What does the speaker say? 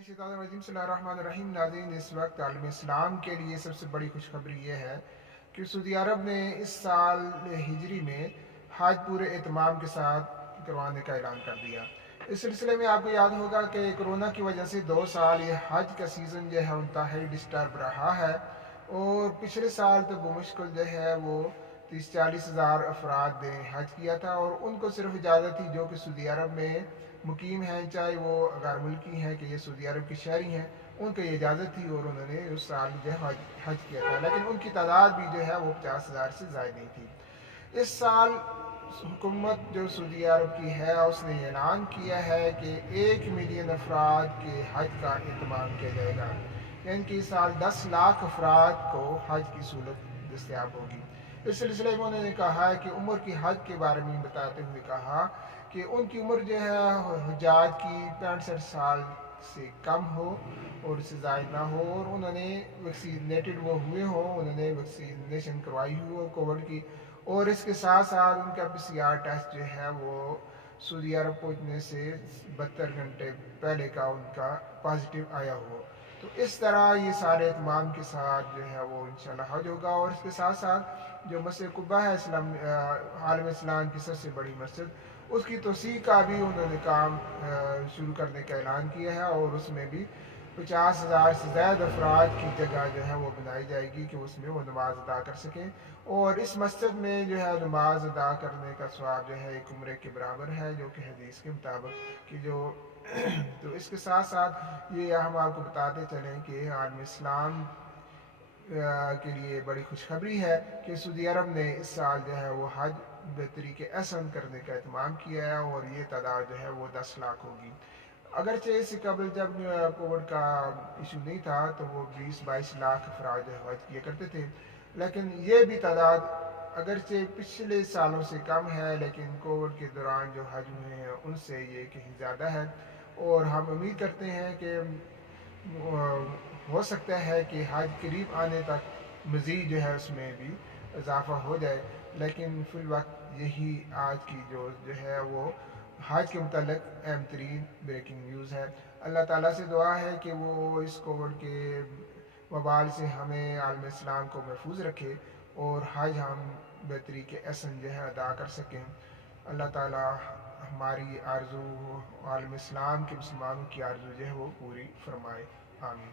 बिस्मिल्लाहिर्रहमानिर्रहीम। नाज़रीन, इस वक्त आलम इस्लाम के लिए सबसे बड़ी खुशखबरी ये है कि सऊदी अरब ने इस साल हिजरी में हज पूरे एहतमाम के साथ करवाने का ऐलान कर दिया। इस सिलसिले में आपको याद होगा कि कोरोना की वजह से 2 साल ये हज का सीज़न जो है इंतहाई डिस्टर्ब रहा है, और पिछले साल तो बमुश्किल जो है वो 30-40 हज़ार अफराद ने हज किया था, और उनको सिर्फ इजाज़त थी जो कि सऊदी अरब में मुकीम हैं, चाहे वो गैर मुल्की हैं कि ये सऊदी अरब के शहरी हैं, उनको ये इजाज़त थी और उन्होंने उस साल जो है हज किया था। लेकिन उनकी तादाद भी जो है वो 50 हज़ार से ज़ायद नहीं थी। इस साल हुकूमत जो सऊदी अरब की है उसने ऐलान किया है कि 1 मिलियन अफराद के हज का एहतमाम किया जाएगा, यानी कि इस साल 10 लाख अफराद को हज की सहूलत दस्तियाब होगी। इस सिलसिले में उन्होंने कहा है कि उम्र की हद के बारे में बताते हुए कहा कि उनकी उम्र जो है हजाज की 65 साल से कम हो और उससे ज़ायद ना हो, और उन्होंने वैक्सीनेटेड वो हुए हों, उन्होंने वैक्सीनेशन करवाई हुई हो कोविड की, और इसके साथ साथ उनका PCR टेस्ट जो है वो सऊदी अरब पहुंचने से 72 घंटे पहले का उनका पॉजिटिव आया हो। तो इस तरह ये सारे इत्माम के साथ जो है वो इंशाल्लाह हज होगा। और इसके साथ साथ जो मस्जिद कुब्बा है आलम इस्लाम की सबसे बड़ी मस्जिद, उसकी तोसी का भी उन्होंने काम शुरू करने का ऐलान किया है, और उसमें भी 50 हज़ार से ज़्यादा अफराद की जगह जो है वो बनाई जाएगी कि उसमें वो नमाज अदा कर सकें। और इस मस्जिद में जो है नमाज अदा करने का सवाब जो है एक उम्रे के बराबर है, जो कि हदीस के मुताबिक कि जो तो इसके साथ साथ ये हम आपको बताते चलें कि आलम इस्लाम के लिए बड़ी खुशखबरी है कि सऊदी अरब ने इस साल जो है वो हज तरीके एहसन करने का एहतमाम किया है, और ये तादाद जो है वो 10 लाख होगी। अगरचे इससे कबल जब कोविड का इशू नहीं था तो वो 20-22 लाख अफराद हज किया करते थे, लेकिन ये भी तादाद अगरचे पिछले सालों से कम है, लेकिन कोविड के दौरान जो हज हुए हैं उनसे ये कहीं ज़्यादा है। और हम उम्मीद करते हैं कि हो सकता है कि हज करीब आने तक मज़ीद जो है उसमें भी इजाफ़ा हो जाए, लेकिन फिल वक्त यही आज की जो है वो हज के मतलब अहम तरीन ब्रेकिंग न्यूज़ है। अल्लाह ताला से दुआ है कि वो इस कोविड के वबाल से हमें आलम इस्लाम को महफूज रखे और हज हम बेहतरी के एहसन जो है अदा कर सकें। अल्लाह ताला हमारी आरज़ू आलम इस्लाम के मुसलमानों की आरज़ू जो है वो पूरी फरमाए। आमीन।